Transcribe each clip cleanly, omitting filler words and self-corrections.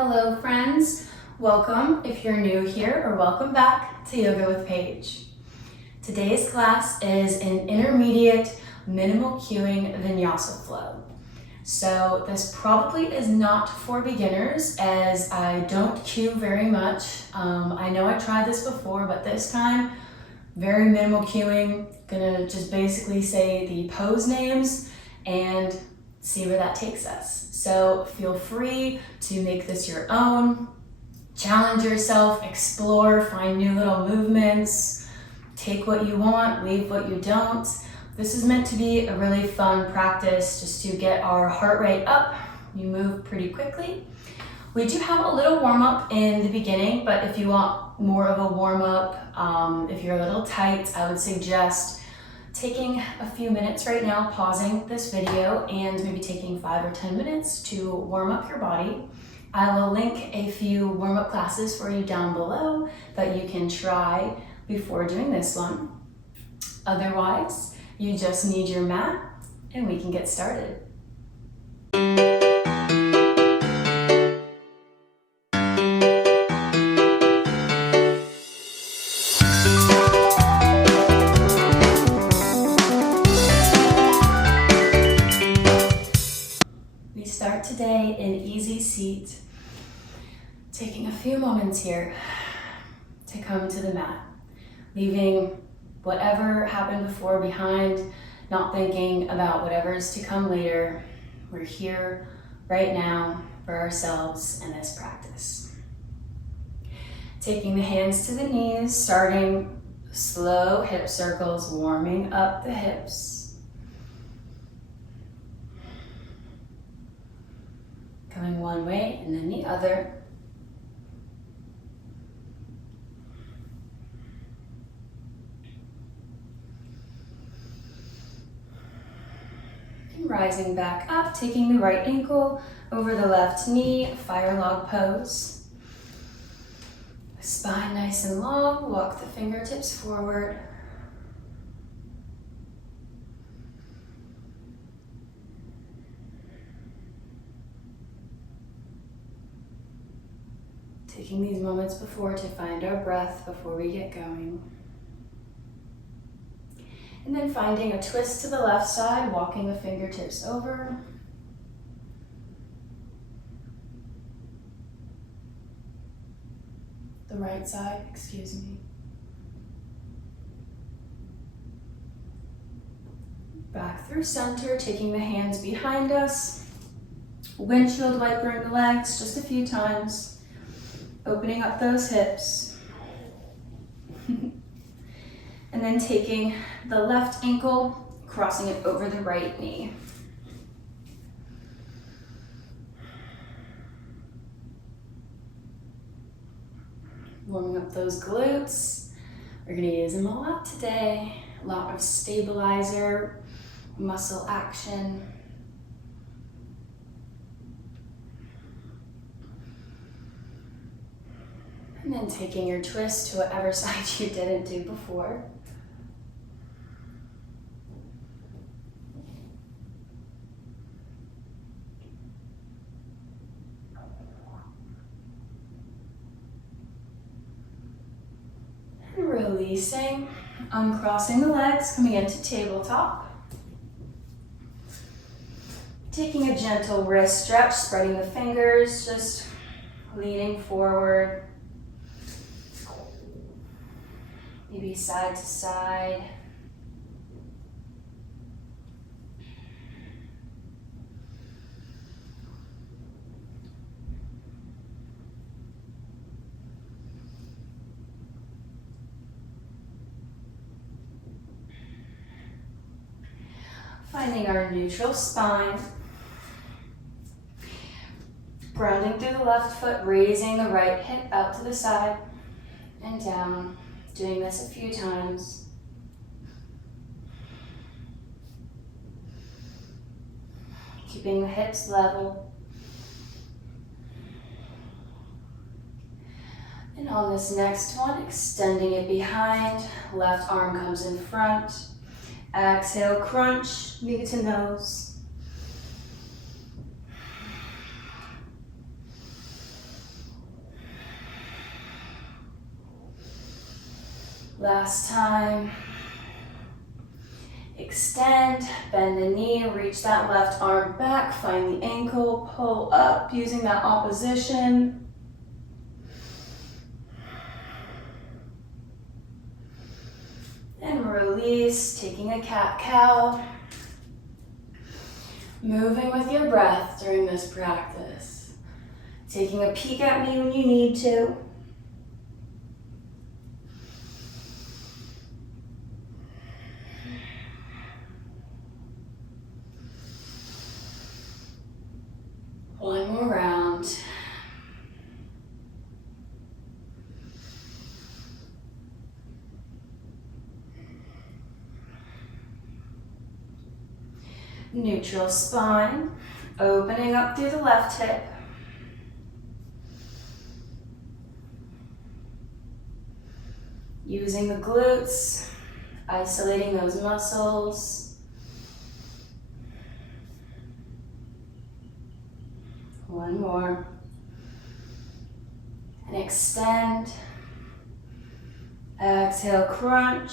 Hello friends, welcome if you're new here, or welcome back to Yoga with Paige. Today's class is an intermediate minimal cueing Vinyasa flow. So this probably is not for beginners as I don't cue very much. I know I tried this before, but this time very minimal cueing. Gonna just basically say the pose names and see where that takes us. So feel free to make this your own, challenge yourself, explore, find new little movements, take what you want, leave what you don't. This is meant to be a really fun practice just to get our heart rate up. You move pretty quickly. We do have a little warm up in the beginning, but if you want more of a warm up, if you're a little tight, I would suggest taking a few minutes right now, pausing this video, and maybe taking 5 or 10 minutes to warm up your body. I will link a few warm-up classes for you down below that you can try before doing this one. Otherwise, you just need your mat and we can get started. Start today in easy seat, taking a few moments here to come to the mat, leaving whatever happened before behind, not thinking about whatever's to come later. We're here right now for ourselves in this practice. Taking the hands to the knees, starting slow hip circles, warming up the hips. Going one way and then the other. And rising back up, taking the right ankle over the left knee, fire log pose. Spine nice and long, walk the fingertips forward. Taking these moments before to find our breath before we get going. And then finding a twist to the left side, walking the fingertips over. The right side, excuse me. Back through center, taking the hands behind us. Windshield wipering the legs just a few times. Opening up those hips. And then taking the left ankle, crossing it over the right knee. Warming up those glutes. We're gonna use them a lot today. A lot of stabilizer, muscle action. And then taking your twist to whatever side you didn't do before. And releasing, uncrossing the legs, coming into tabletop. Taking a gentle wrist stretch, spreading the fingers, just leaning forward. Maybe side to side. Finding our neutral spine. Grounding through the left foot, raising the right hip out to the side and down. Doing this a few times. Keeping the hips level. And on this next one, extending it behind, left arm comes in front. Exhale, crunch, knee to nose. Last time. Extend, bend the knee, reach that left arm back, find the ankle, pull up using that opposition. And release, taking a cat-cow. Moving with your breath during this practice. Taking a peek at me when you need to. One more round. Neutral spine, opening up through the left hip. Using the glutes, isolating those muscles. One more. And extend. Exhale, crunch.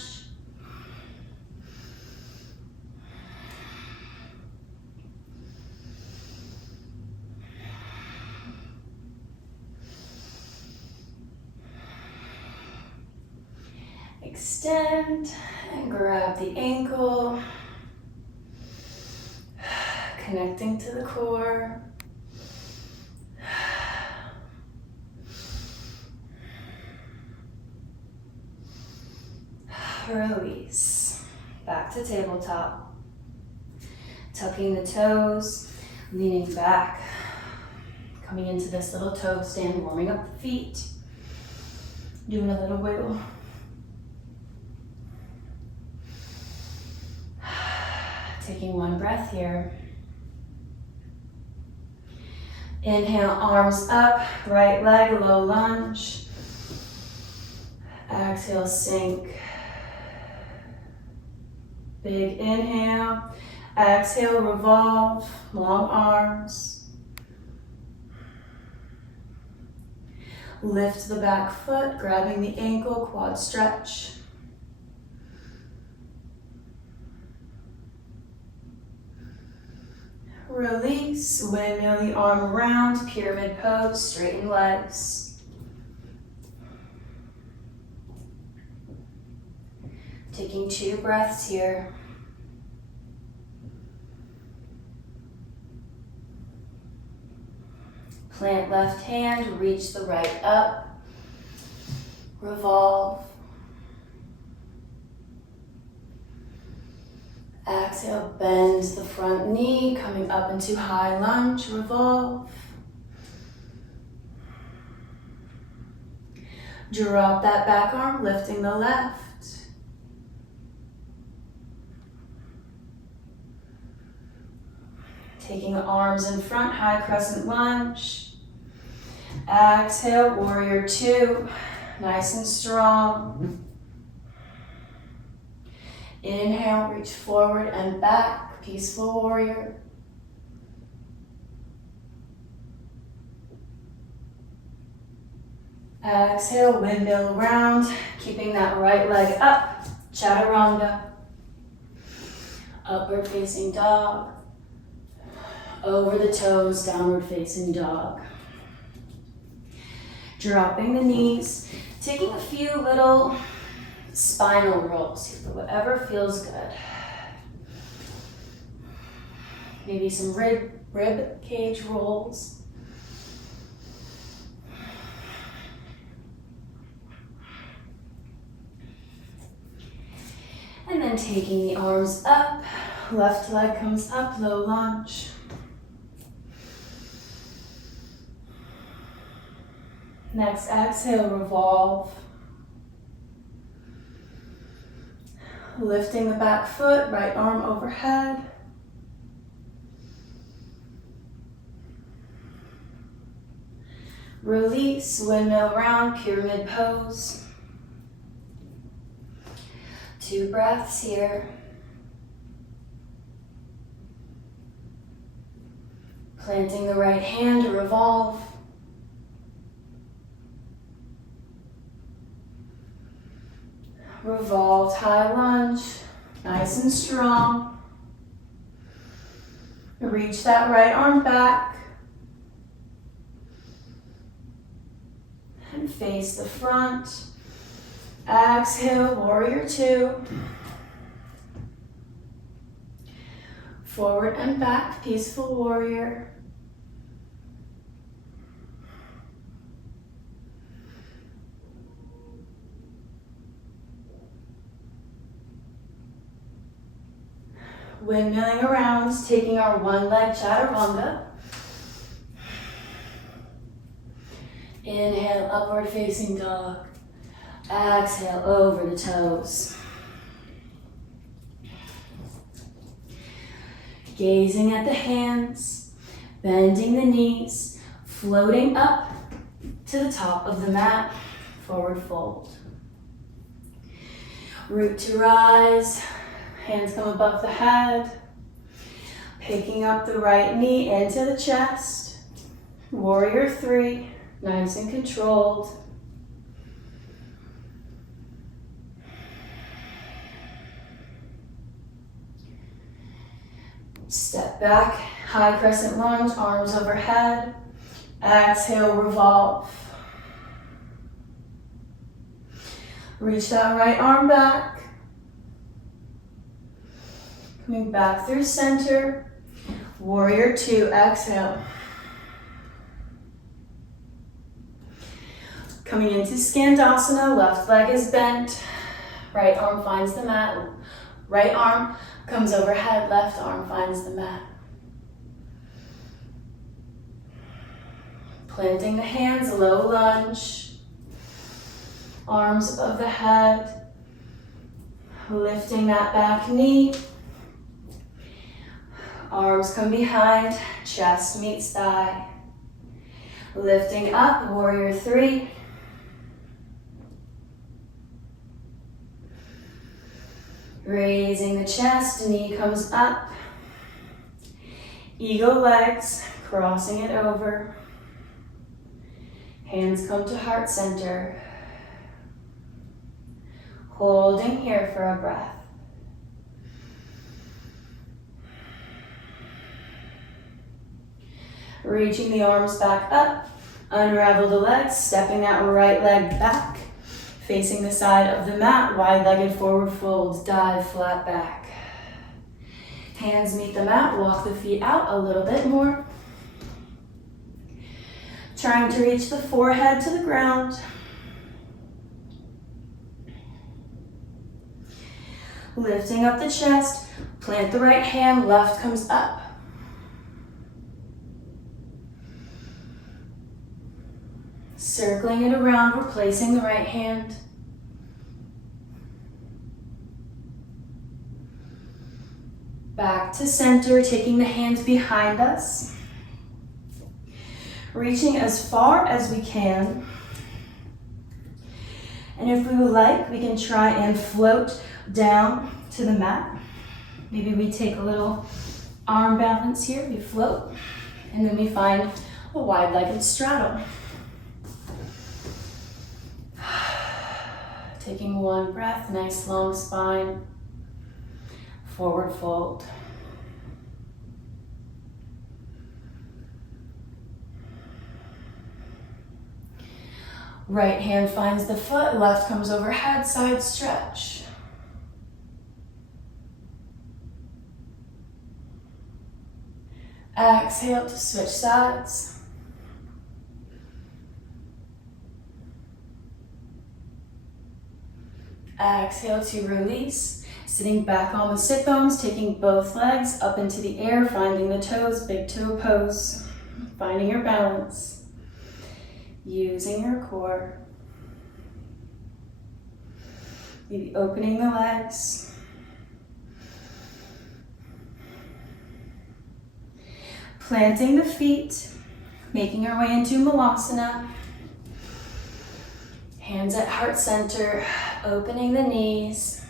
Extend and grab the ankle, connecting to the core. Release. Back to tabletop. Tucking the toes, leaning back, coming into this little toe stand, warming up the feet, doing a little wiggle. Taking one breath here. Inhale, arms up, right leg, low lunge. Exhale, sink. Big inhale. Exhale, revolve, long arms. Lift the back foot, grabbing the ankle, quad stretch. Release, windmill the arm around, pyramid pose, straighten legs. Taking 2 breaths here. Plant left hand, reach the right up, revolve. Exhale, bend the front knee, coming up into high lunge, revolve. Drop that back arm, lifting the left. Taking the arms in front, high crescent lunge. Exhale, warrior 2, nice and strong. Inhale, reach forward and back, peaceful warrior. Exhale, windmill around, keeping that right leg up, chaturanga. Upward facing dog. Over the toes, downward facing dog. Dropping the knees, taking a few little spinal rolls, whatever feels good. Maybe some rib cage rolls. And then taking the arms up, left leg comes up, low lunge. Next exhale, revolve. Lifting the back foot, right arm overhead. Release, windmill around, pyramid pose. 2 breaths here. Planting the right hand, revolve. Revolved high lunge, nice and strong. Reach that right arm back. And face the front. Exhale, warrior two. Forward and back, peaceful warrior. Windmilling around, taking our one leg chaturanga. Inhale, upward facing dog. Exhale, over the toes. Gazing at the hands, bending the knees, floating up to the top of the mat, forward fold. Root to rise, hands come above the head, picking up the right knee into the chest. Warrior three, nice and controlled. Step back, high crescent lunge, arms overhead. Exhale, revolve. Reach that right arm back. Coming back through center. Warrior two, exhale. Coming into skandasana, left leg is bent. Right arm finds the mat. Right arm comes overhead, left arm finds the mat. Planting the hands, low lunge. Arms above the head. Lifting that back knee. Arms come behind, chest meets thigh. Lifting up, warrior three. Raising the chest, knee comes up. Eagle legs, crossing it over. Hands come to heart center. Holding here for a breath. Reaching the arms back up. Unravel the legs, stepping that right leg back. Facing the side of the mat, wide-legged forward fold, dive flat back. Hands meet the mat, walk the feet out a little bit more. Trying to reach the forehead to the ground. Lifting up the chest, plant the right hand, left comes up. Circling it around, replacing the right hand. Back to center, taking the hands behind us. Reaching as far as we can. And if we would like, we can try and float down to the mat. Maybe we take a little arm balance here, we float, and then we find a wide-legged straddle. Taking one breath, nice long spine, forward fold. Right hand finds the foot, left comes overhead, side stretch. Exhale to switch sides. Exhale to release, sitting back on the sit bones, taking both legs up into the air, finding the toes, big toe pose, finding your balance, using your core. Maybe opening the legs. Planting the feet, making our way into malasana. Hands at heart center, opening the knees.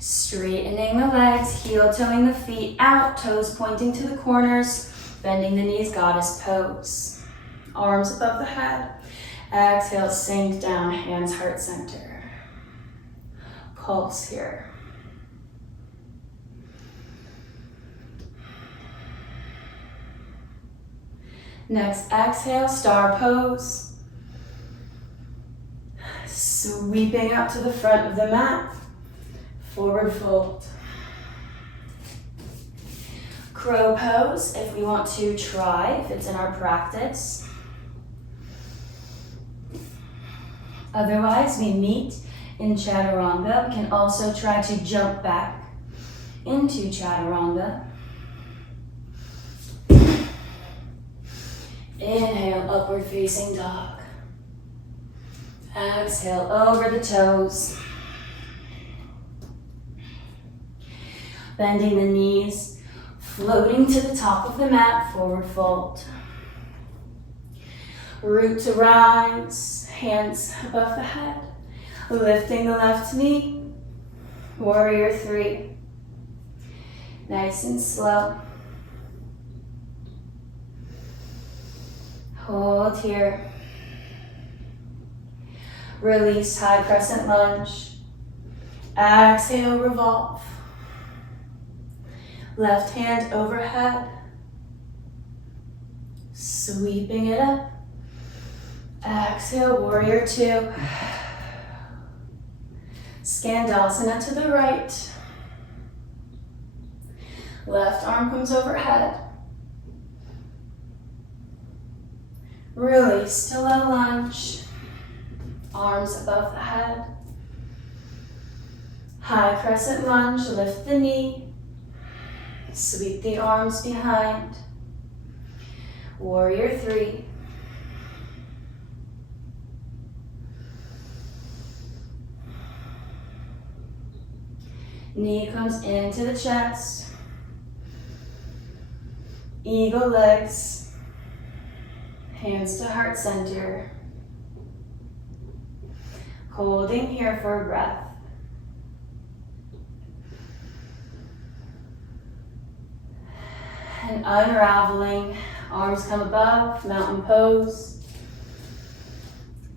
Straightening the legs, heel toeing the feet out, toes pointing to the corners, bending the knees, goddess pose. Arms above the head. Exhale, sink down, hands heart center. Pulse here. Next, exhale, star pose. Sweeping up to the front of the mat. Forward fold. Crow pose if we want to try, if it's in our practice. Otherwise, we meet in chaturanga. We can also try to jump back into chaturanga. Inhale, upward facing dog. Exhale, over the toes. Bending the knees, floating to the top of the mat, forward fold. Root to rise, hands above the head. Lifting the left knee, warrior three. Nice and slow. Hold here. Release, high crescent lunge. Exhale, revolve. Left hand overhead. Sweeping it up. Exhale, warrior two. Skandasana to the right. Left arm comes overhead. Release to low lunge. Arms above the head. High crescent lunge, lift the knee. Sweep the arms behind. Warrior three. Knee comes into the chest. Eagle legs. Hands to heart center. Holding here for a breath. And unraveling, arms come above, mountain pose.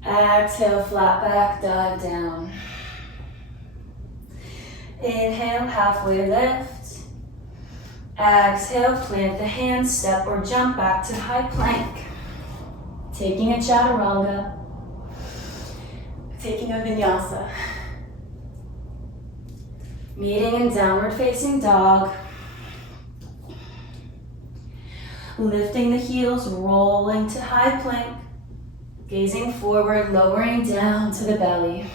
Exhale, flat back, dive down. Inhale, halfway lift. Exhale, plant the hands, step or jump back to high plank. Taking a chaturanga. Taking a vinyasa. Meeting in downward facing dog. Lifting the heels, rolling to high plank. Gazing forward, lowering down to the belly.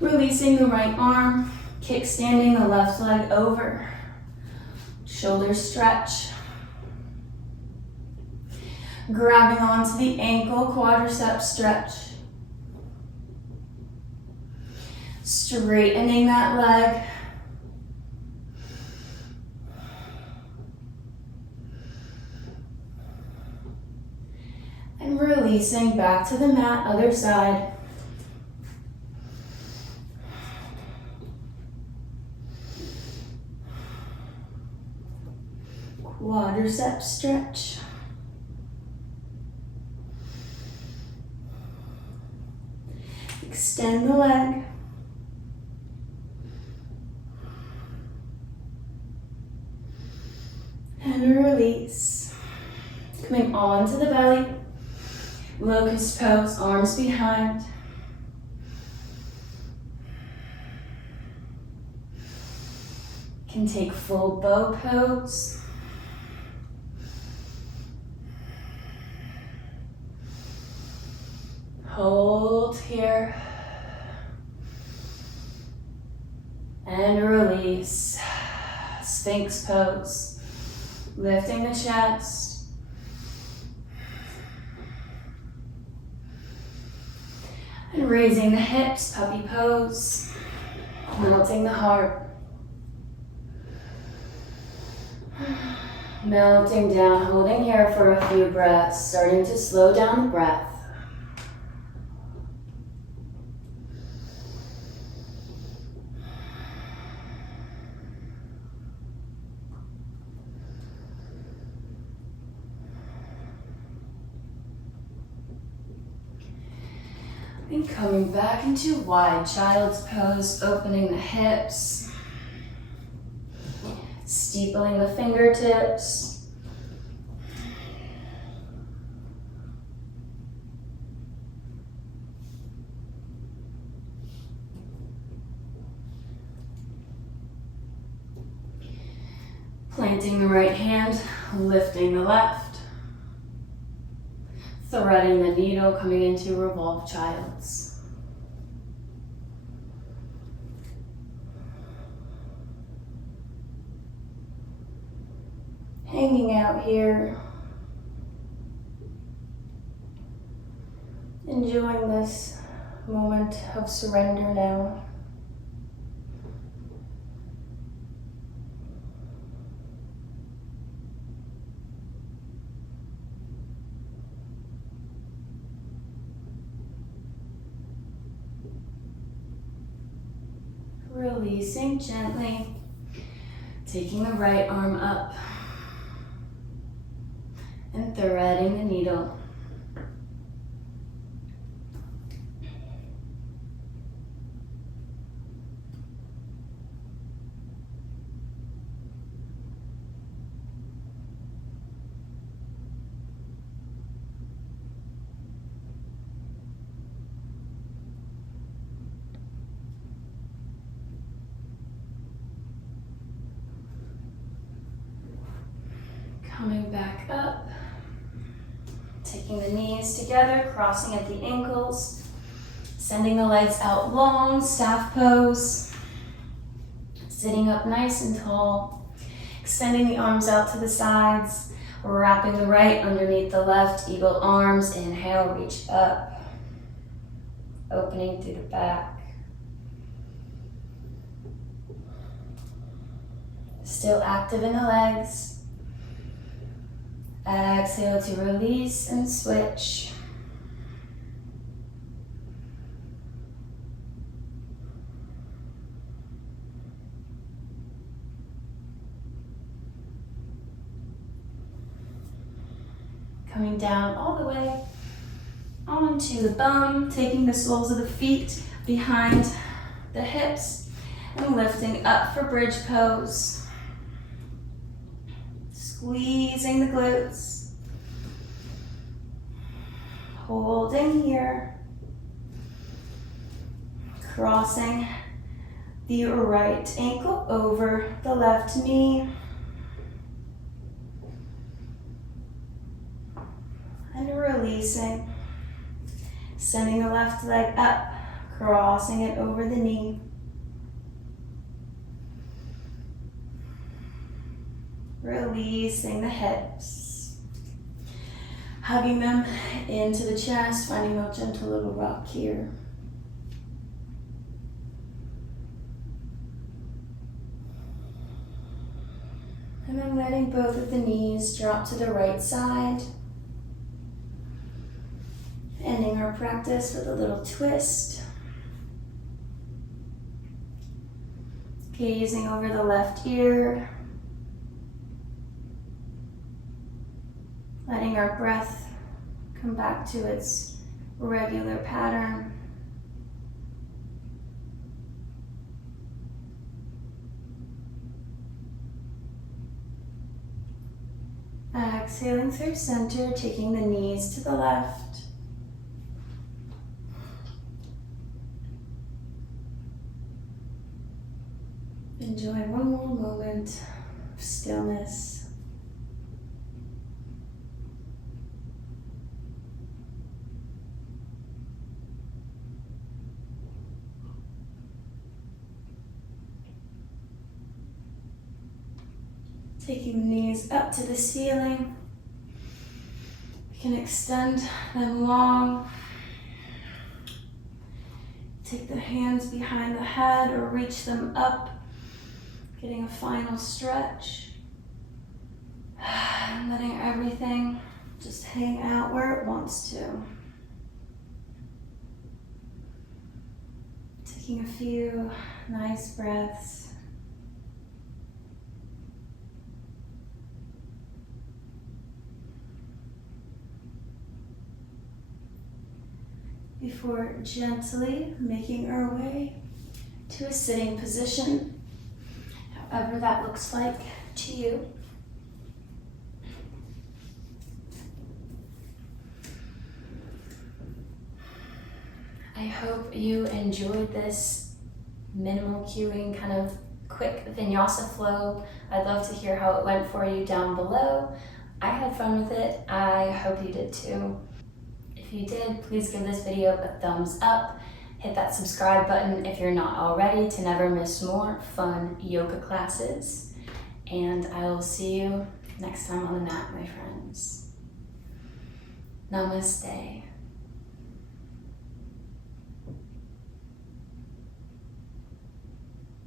Releasing the right arm, kickstanding the left leg over. Shoulders stretch. Grabbing onto the ankle, quadriceps stretch. Straightening that leg. And releasing back to the mat, other side. Quadriceps stretch. Extend the leg. And release. Coming onto the belly. Locust pose, arms behind. Can take full bow pose. Hold here. And release. Sphinx pose. Lifting the chest. And raising the hips, puppy pose. Melting the heart. Melting down, holding here for a few breaths, starting to slow down the breath. And coming back into wide child's pose, opening the hips, steepling the fingertips. Planting the right hand, lifting the left. Threading the needle, coming into revolved child's. Hanging out here. Enjoying this moment of surrender now. Releasing gently, taking the right arm up and threading the needle. Coming back up, taking the knees together, crossing at the ankles, sending the legs out long, staff pose, sitting up nice and tall, extending the arms out to the sides, wrapping the right underneath the left, eagle arms, inhale, reach up, opening through the back. Still active in the legs. Exhale to release and switch. Coming down all the way onto the bum, taking the soles of the feet behind the hips and lifting up for bridge pose. Squeezing the glutes, holding here, crossing the right ankle over the left knee, and releasing, sending the left leg up, crossing it over the knee. Releasing the hips, hugging them into the chest, finding a gentle little rock here. And then letting both of the knees drop to the right side. Ending our practice with a little twist. Gazing over the left ear. Letting our breath come back to its regular pattern. Exhaling through center, taking the knees to the left. Enjoy one more moment of stillness. Taking the knees up to the ceiling. We can extend them long. Take the hands behind the head or reach them up, getting a final stretch. And letting everything just hang out where it wants to. Taking a few nice breaths. before gently making our way to a sitting position, however that looks like to you. I hope you enjoyed this minimal cueing kind of quick vinyasa flow. I'd love to hear how it went for you down below. I had fun with it. I hope you did too. If you did, please give this video a thumbs up. Hit that subscribe button if you're not already to never miss more fun yoga classes. And I will see you next time on the mat, my friends. Namaste.